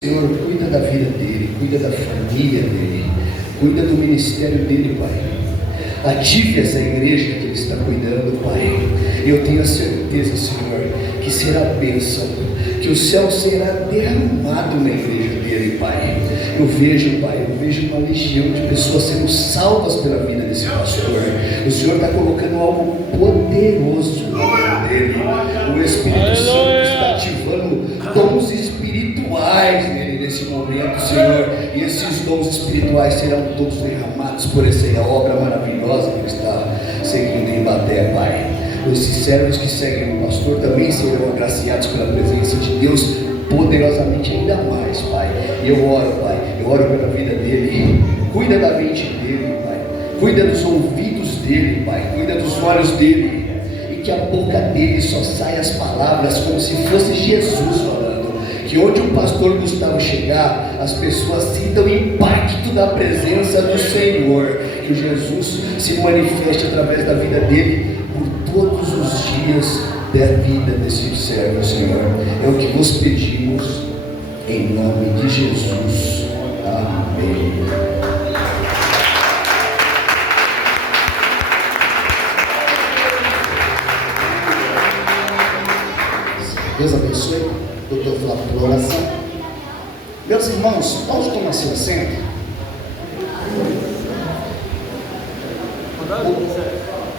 Senhor, cuida da vida dele, cuida da família dele, cuida do ministério dele, Pai. Ative essa igreja que ele está cuidando, Pai. Eu tenho a certeza, Senhor, que será bênção, que o céu será derramado na igreja dele, Pai. Eu vejo, Pai, uma legião de pessoas sendo salvas pela vida desse pastor. O Senhor está colocando algo poderoso na vida dele. O Espírito Santo está ativando dons espirituais nele nesse momento, Senhor. E esses dons espirituais serão todos derramados por essa obra maravilhosa que ele está seguindo em Ibaté, Pai. Esses servos que seguem o pastor também serão agraciados pela presença de Deus poderosamente ainda mais, Pai. Eu oro, Pai, eu oro pela vida dele. Cuida da mente dele, Pai. Cuida dos ouvidos dele, Pai. Cuida dos olhos dele. E que a boca dele só saia as palavras como se fosse Jesus falando. Que onde o pastor Gustavo chegar, as pessoas sintam o impacto da presença do Senhor. Que Jesus se manifeste através da vida dele por todos os dias da vida desse servo, Senhor. É o que vos pedimos em nome de Jesus. Amém. Deus abençoe, doutor Flávio, pela oração. Meus irmãos, pode tomar seu assento?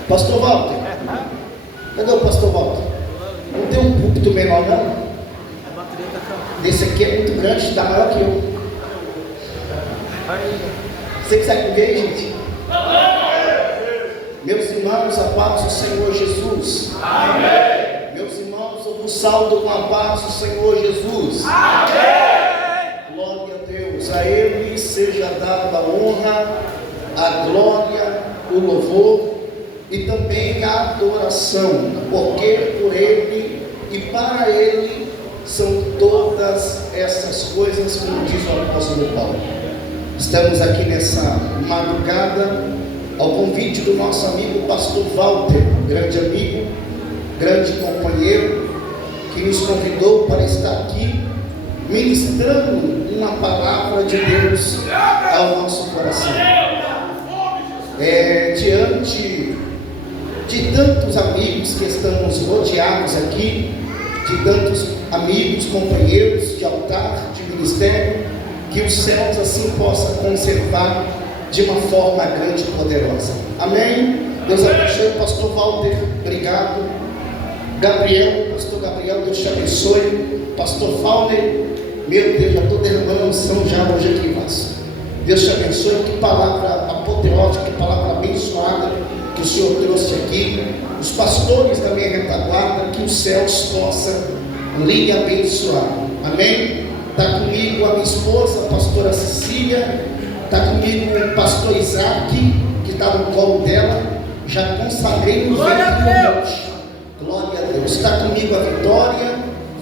Pastor Walter, cadê o pastor Walter? Não tem um púlpito menor não? Esse aqui é muito grande, está maior que eu. Você que sabe comer, gente? Meus irmãos, a paz do Senhor Jesus. Amém. Meus irmãos, eu vos saúdo com a paz do Senhor Jesus. Amém. Glória a Deus, a Ele seja dada a honra, a glória, o louvor e também a adoração, porque por Ele e para Ele são todas essas coisas, como diz o apóstolo Paulo. Estamos aqui nessa madrugada ao convite do nosso amigo pastor Walter, grande amigo, grande companheiro, que nos convidou para estar aqui ministrando uma palavra de Deus ao nosso coração. Diante de tantos amigos que estamos rodeados aqui, de tantos amigos, companheiros de altar, de ministério, que os céus assim possam conservar de uma forma grande e poderosa. Amém? Deus abençoe, pastor Walter, obrigado. Gabriel, pastor Gabriel, Deus te abençoe. Pastor Fauner, meu Deus, já estou derramando unção já hoje aqui, mas Deus te abençoe. Que palavra apoteótica, que palavra abençoada que o Senhor trouxe aqui. Os pastores da minha retaguarda, que os céus possam lhe abençoar. Amém? Está comigo a minha esposa, a pastora Cecília. Está comigo o pastor Isaac, que está no colo dela. Já consagrei no ventre do monte. Glória a Deus. Está comigo a Vitória,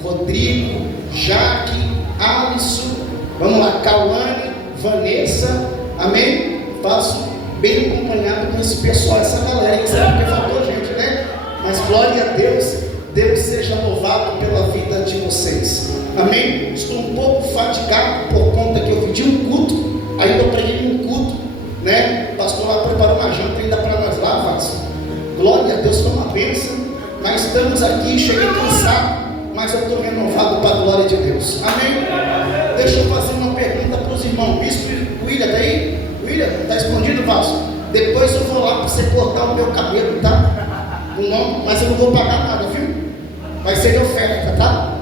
Rodrigo, Jaque, Alisson. Vamos lá, Cauane, Vanessa. Amém? Faço bem acompanhado com esse pessoal, essa galera. Isso é porque faltou gente, né? Mas glória a Deus. Deus seja louvado pela vida de vocês. Amém? Estou um pouco fatigado por conta que eu pedi um culto. Ainda eu preguei num culto, né? O pastor lá preparou uma janta ainda para nós lá, Vasco. Glória a Deus, foi uma bênção. Nós estamos aqui, cheguei cansado, mas eu estou renovado para a glória de Deus. Amém? Deixa eu fazer uma pergunta para os irmãos. Bispo William, está aí? William, está escondido, Vasco? Depois eu vou lá para você cortar o meu cabelo, tá? Não, mas eu não vou pagar nada, viu? Vai ser oferta, tá?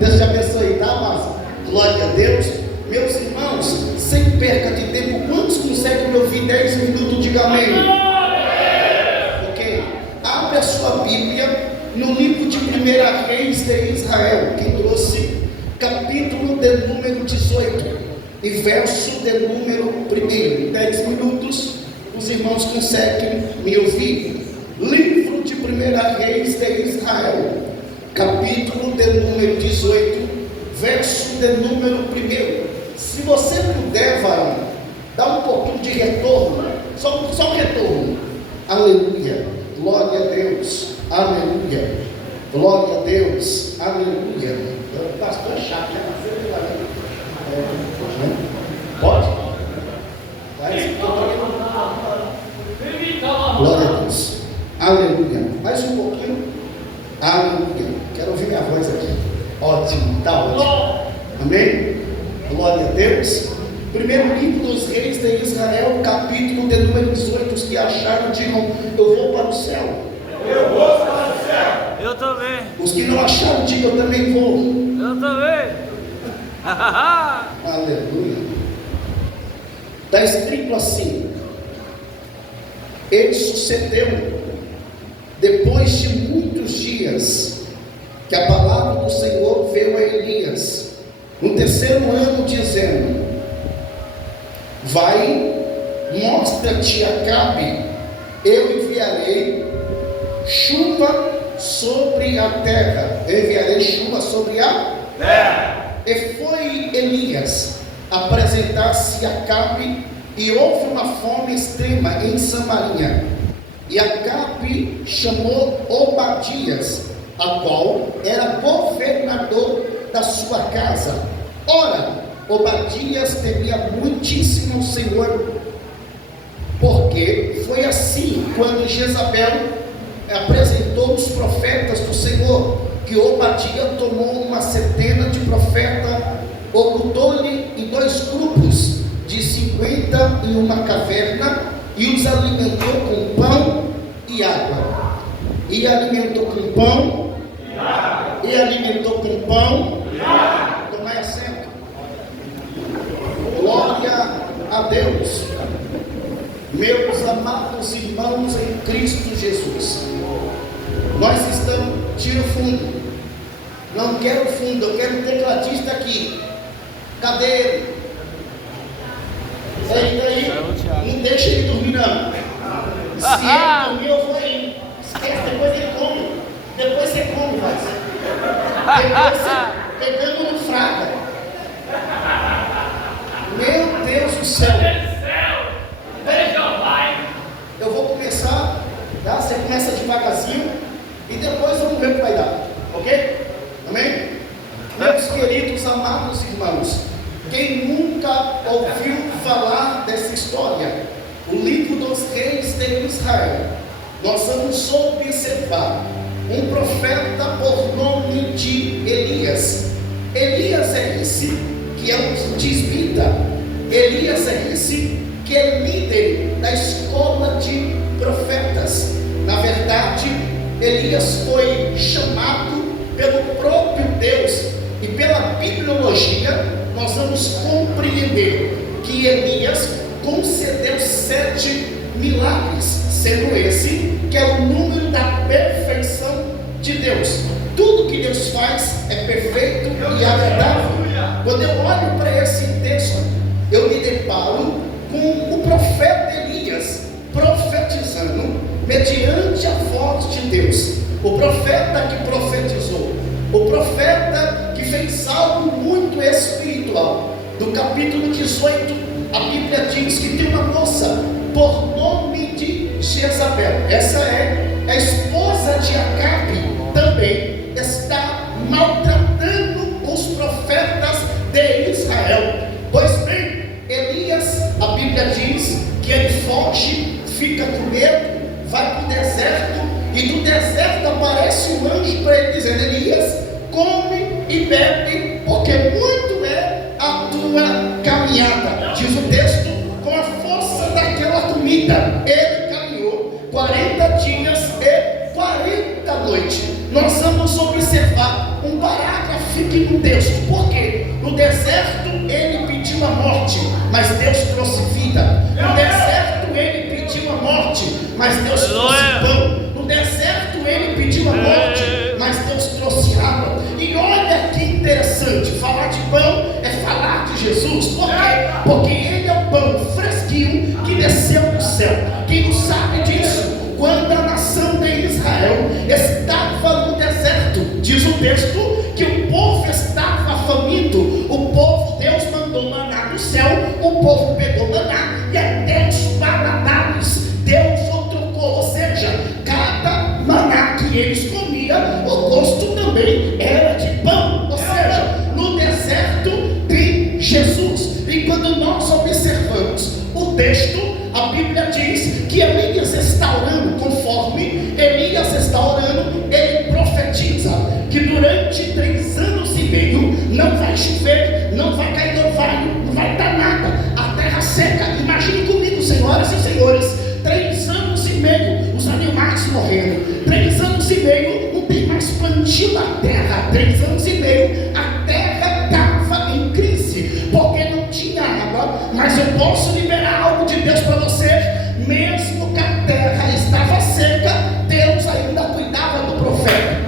Deus te abençoe, tá, Vasco? Glória a Deus. Meus irmãos, sem perca de tempo, quantos conseguem me ouvir 10 minutos? Diga amém. Ok? Abre a sua Bíblia no livro de 1 Reis de Israel, que trouxe capítulo de número 18 e verso de número 1. 10 minutos, os irmãos conseguem me ouvir. Livro de 1 Reis de Israel, capítulo de número 18, verso de número 1. Se você puder, varão, dá um pouquinho de retorno, só um retorno. Aleluia, glória a Deus, aleluia, glória a Deus, aleluia. O pastor chato, Amém? Glória a Deus. Primeiro livro dos reis de Israel, capítulo de número 18. Os que acharam, digam: eu vou para o céu. Eu vou para o céu. Eu também. Os que não acharam, digam: eu também vou. Eu também. Aleluia. Está escrito assim: ele sucedeu depois de muitos dias que a palavra do Senhor veio a Elias no terceiro ano, dizendo: vai, mostra-te a Acabe, eu enviarei chuva sobre a terra. Eu enviarei chuva sobre a terra. E foi Elias apresentar-se a Acabe, e houve uma fome extrema em Samaria. E Acabe chamou Obadias, a qual era governador da sua casa. Ora, Obadias temia muitíssimo o Senhor, porque foi assim quando Jezabel apresentou os profetas do Senhor, que Obadias tomou uma centena de profetas, ocultou-lhe em 2 grupos de 50 em uma caverna, e os alimentou com pão e água. E alimentou com pão e água. E alimentou com pão e água. Tomai assento. Glória a Deus. Meus amados irmãos em Cristo Jesus, nós estamos, tira o fundo. Não quero fundo, eu quero um tecladista aqui. Cadê ele? Sai daí, não deixa ele dormir não. Se ele dormir, eu vou aí. Esquece, depois ele come. Depois você come, vai. Depois você pegando no fraga. Meu Deus do céu. Eu vou começar, tá? Você começa devagarzinho e depois vamos ver o que vai dar, ok? Amém? Meus queridos, amados irmãos, quem nunca ouviu falar dessa história, o livro dos reis de Israel, nós vamos observar um profeta por nome de Elias. Elias é esse que é um tisbita. Elias é esse que é líder da escola de profetas. Na verdade, Elias foi chamado pelo próprio Deus, e pela bibliologia nós vamos compreender que Elias concedeu 7 milagres, sendo esse que é o número da perfeição de Deus. Tudo que Deus faz é perfeito e agradável. Quando eu olho para esse texto, eu me deparo com o profeta Elias profetizando mediante a voz de Deus. O profeta que profetizou, o profeta que fez algo muito espiritual. No capítulo 18, a Bíblia diz que tem uma moça por nome de Jezabel. Essa é a esposa de Acabe. Também está maltratando os profetas de Israel. Pois bem, Elias, a Bíblia diz que ele foge, fica com medo, vai para o deserto, e do deserto aparece um anjo para ele dizendo: Elias, come e bebe, porque muito é a tua caminhada. Diz o texto, com a força daquela comida, ele caminhou 40 dias e 40 noites. Nós vamos observar um parágrafo aqui no texto, porque no deserto ele pediu a morte, mas Deus trouxe vida. No deserto ele pediu a morte, mas Deus trouxe pão. No deserto ele pediu a morte, mas Deus trouxe água. E olha que interessante, falar de pão é falar de Jesus. Por quê? Porque ele é o pão fresquinho que desceu do céu. Quem não sabe disso? Quando a nação de Israel estava no deserto, diz o texto que o povo estava faminto. O povo, Deus mandou maná do céu, o povo pegou maná e até os paladares Deus trocou, ou seja, cada maná que eles comiam, o gosto também era de pão. Ou seja, no deserto tem Jesus. E quando nós observamos o texto, a Bíblia diz que Elias está orando. Conforme Elias está orando, ele profetiza que durante 3 anos e meio não vai chover. meio não vai cair orvalho, não vai dar nada, a terra seca. Imagine comigo, senhoras e senhores, 3 anos e meio, os animais morrendo, 3 anos e meio, não tem mais plantio na terra, 3 anos e meio, a terra estava em crise, porque não tinha água. Mas eu posso liberar algo de Deus para você, mesmo que a terra estava seca, Deus ainda cuidava do profeta.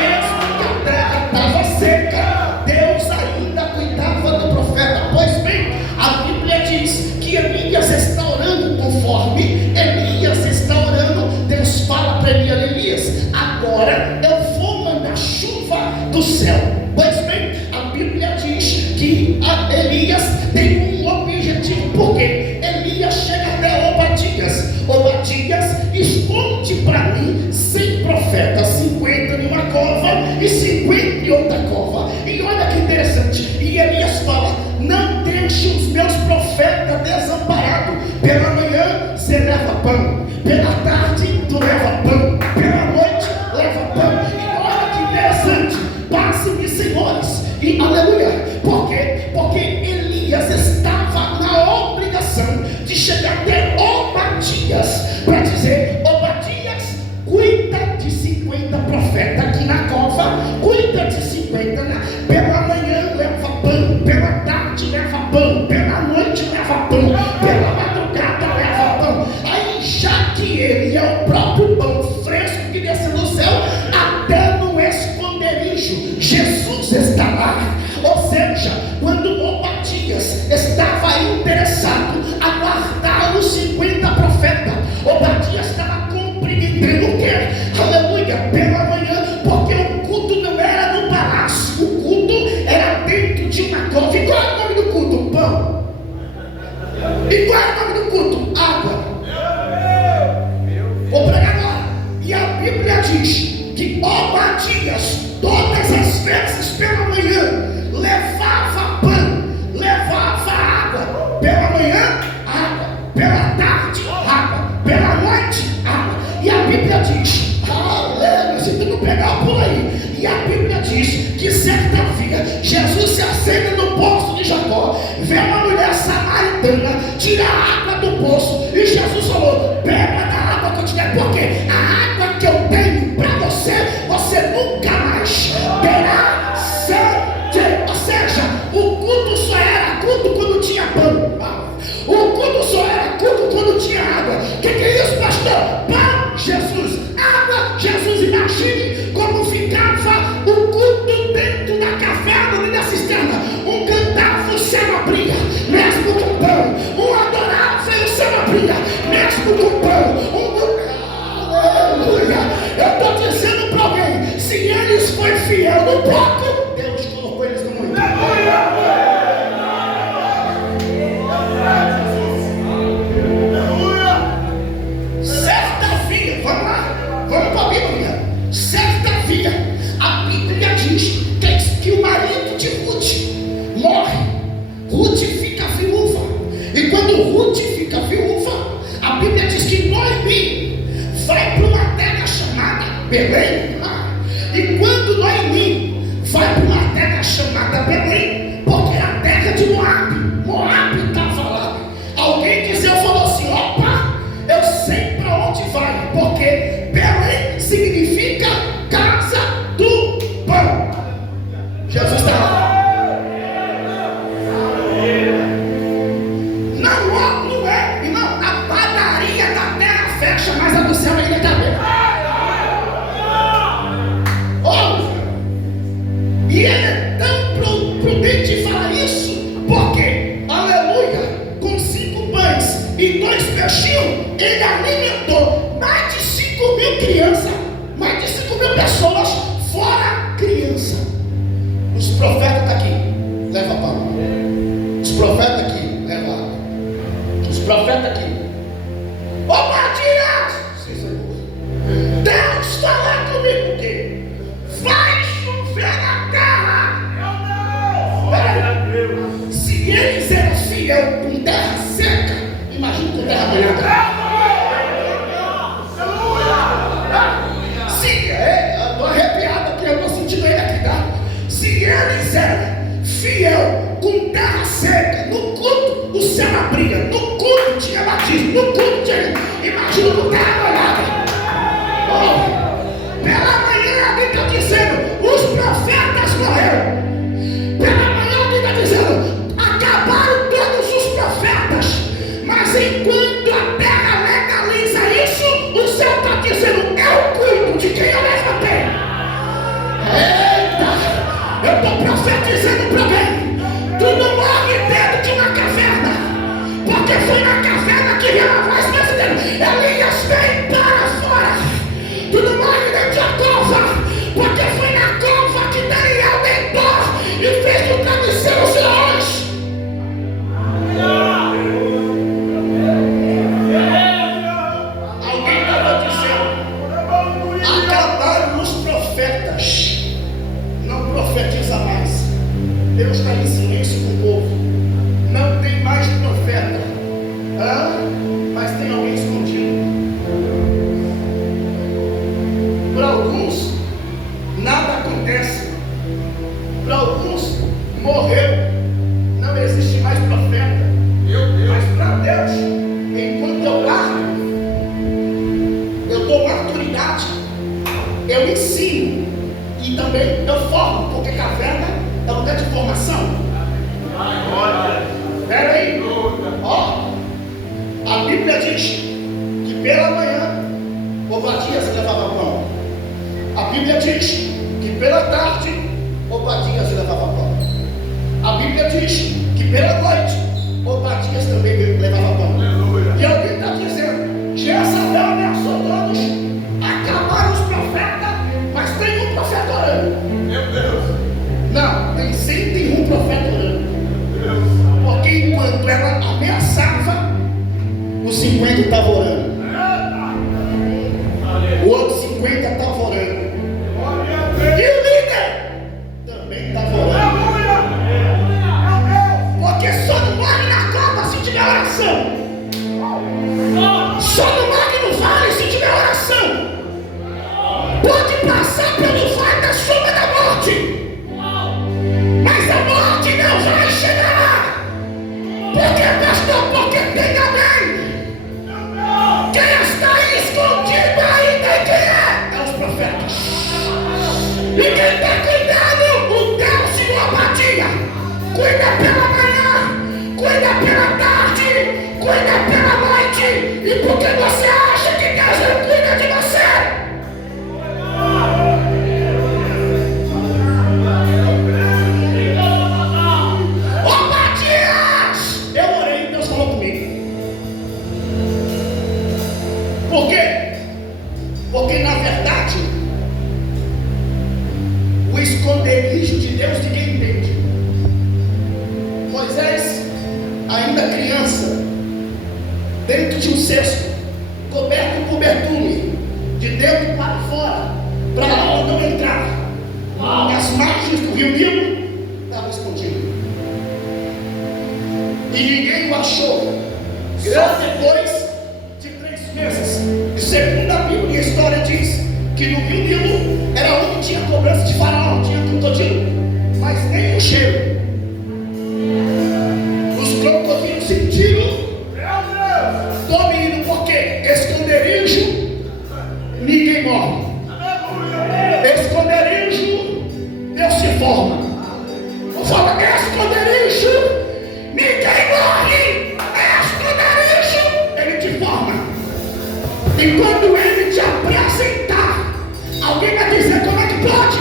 Mesmo que a terra estava seca, Deus ainda cuidava do profeta. Pois bem, a Bíblia diz que Elias está orando. Conforme Elias está orando, Deus fala para Elias: agora eu vou mandar chuva do céu. Pois bem, a Bíblia diz que Elias tem um objetivo. Porque Elias chega até Obadias: Obadias, esconde para mim 100 profetas, 50 em uma cova e 50 em outra cova. E olha que interessante, e Elias fala: não deixe os meus profetas desamparados. Pela manhã você leva pão, pela tarde tu leva pão, pela noite leva pão. E olha que interessante, passe-me, senhores, e aleluia. Por quê? Porque Elias estava na obrigação de chegar até Obadias para dizer: Obadias, cuida de 50 profetas aqui na cova, cuida de 50, pela manhã leva pão, pela tarde leva pão, pela noite leva pão, pela madrugada leva pão. Aí, já que ele é o próprio pão fresco que desce do céu, até no esconderijo Jesus está lá. Ou seja, quando Obadias estava interessado a guardar os 50 profetas, Obadias estava compreendendo o que? Aleluia, pela manhã, porque o culto não era no palácio, o culto era dentro de uma cova. E qual é o nome do culto? Pão. E qual é o nome do culto? Água. Vou pregar agora. E a Bíblia diz que Obadias, todas as vezes pela manhã, levava pão, levava água. Pela manhã, água. Pela tarde, água. Pela noite, água. E a Bíblia diz, aleluia, você tem que pegar por aí. E a Bíblia diz que certa via Jesus se assenta no poço de Jacó, vê uma mulher samaritana, tira a água do poço, e Jesus falou: pega da água que eu te der, porque a água que eu tenho para você, você nunca mais terá sede. Ou seja, o culto só era culto quando tinha pão, o culto só era culto quando tinha água. O que é isso, pastor? Pão, Jesus, água, Jesus. Imagine como ficava o culto dentro da caverna e da cisterna. Um cantava, o céu abria, mesmo com pão. Um adorava e o céu abria, mesmo com pão. Aleluia. Eu estou dizendo para alguém: se eles foram fiel no pouco, Deus colocou eles no muito. Certa via, vamos lá, vamos para a Bíblia. Certa via, a Bíblia diz que o marido de Ruth morre, Ruth fica viúva. E quando Ruth fica viúva, a Bíblia diz que Noemi vai para uma terra chamada Belém. E quando Noemi vai para uma terra chamada Belém, porque é a terra de Moabe, Moabe estava lá. Alguém dizia, falou assim: opa, eu sei para onde vai, porque Belém significa casa do pão. Jesus está lá. Não é, irmão, a padaria da terra fecha, mas a do céu ainda está aberta. E ele é tão prudente em falar isso, porque, aleluia, com 5 pães e 2 peixinhos, ele alimentou mais de 5.000 crianças, mais de 5.000 pessoas, fora criança. Os profetas estão aqui, leva pão. Os profetas aqui, leva água. Os profetas aqui. Obadias! Deus fala comigo que vai chover na terra. Se eles eram fiel com terra seca, imagina com terra molhada. Se eu estou arrepiado aqui, eu estou sentindo ele aqui, tá? Se eles eram Deus está em silêncio com o povo. Não tem mais profeta. Mas tem alguém escondido. Para alguns, nada acontece. Para alguns, morreu. Não existe mais profeta. Mas para Deus, enquanto eu parto, eu dou maturidade, eu ensino e também eu formo, porque caverna é lugar de formação. Espera aí, a Bíblia diz que pela manhã Obadias levava pão. A Bíblia diz que pela tarde Obadias levava pão. A Bíblia diz que pela noite Obadias também levava pão. E alguém está dizendo: Jezabel ameaçou todos, acabaram os profetas, mas tem um profeta orando. Meu Deus! Não, tem 101 profetas orando. Porque enquanto ela ameaçava, os 50 estavam orando. O outro 50 estava orando. E o líder também estava orando. Porque só não morre na cova se tiver oração. Só não morre no vale se tiver oração. Pode passar pelo vale da sombra da morte, mas a morte não vai chegar lá. Porque, pastor, porque tem alguém. Quem está escondido ainda é quem é? É os profetas. E quem está cuidando? O Deus de Obadia. Cuida pela manhã, cuida pela tarde, cuida pela noite. E por que você acha que Deus não cuida de você? Obadias! Eu orei, Deus falou comigo. Por quê? Porque na verdade o esconderijo de Deus ninguém entende. Moisés, ainda criança, dentro de um cesto, coberto por betume, de dentro para fora, para a água não entrar. E as margens do rio Nilo estavam escondidas. E ninguém o achou. Só depois de 3 meses. E segundo a Bíblia, a história diz que no rio Nilo era onde tinha cobrança de Faraó, tinha crocodilo, mas nem o cheiro. Os crocodilos sentiram do menino, porque esconderijo ninguém morre. Esconderijo Deus se forma. Não fala que é esconderijo, ninguém morre. É esconderijo, ele te forma. E quando ele te apresentar, alguém vai dizer: como é que pode?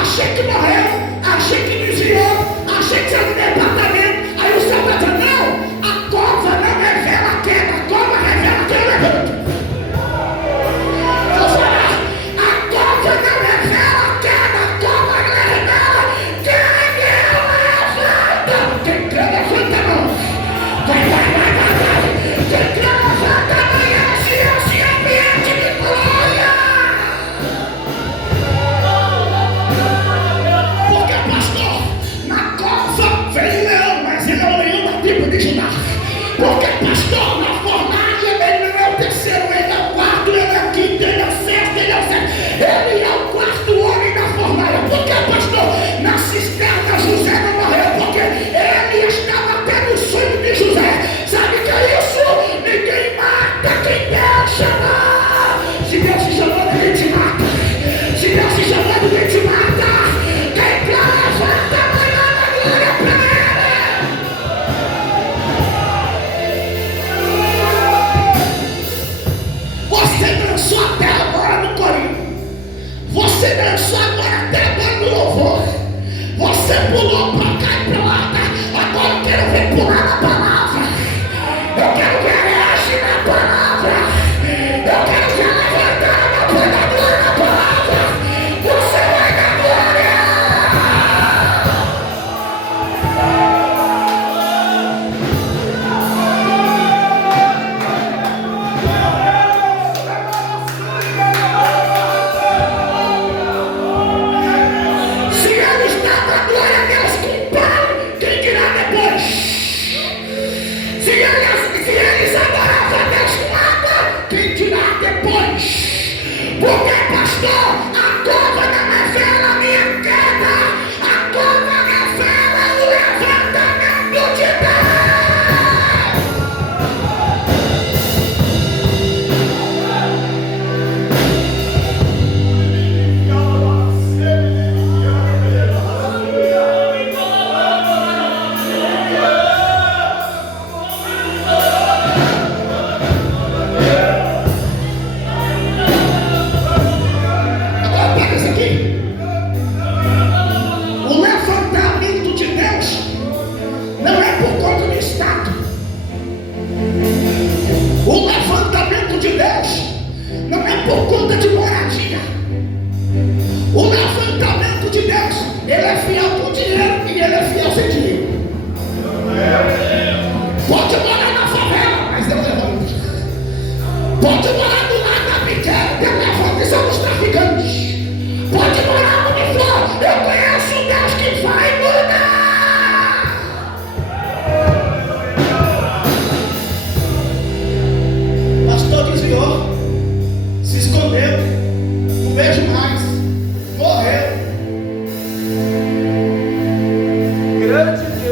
Achei que morreu, achei que desviou, achei que saiu do departamento. Aí o céu está dizendo: não, a cova não revela a queda, a cova revela quem levanta. Vou falar: a cova não revela a queda, a cova revela quem levanta. Quem crê, levanta a mão. Vai. Quem crê, levanta a mão. E esse ambiente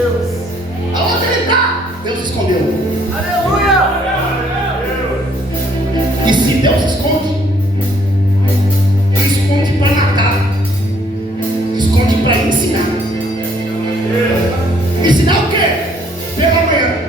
Deus. Aonde ele está? Deus escondeu. Aleluia. E se Deus esconde, esconde para matar, esconde para ensinar. Ensinar o quê? Pela manhã.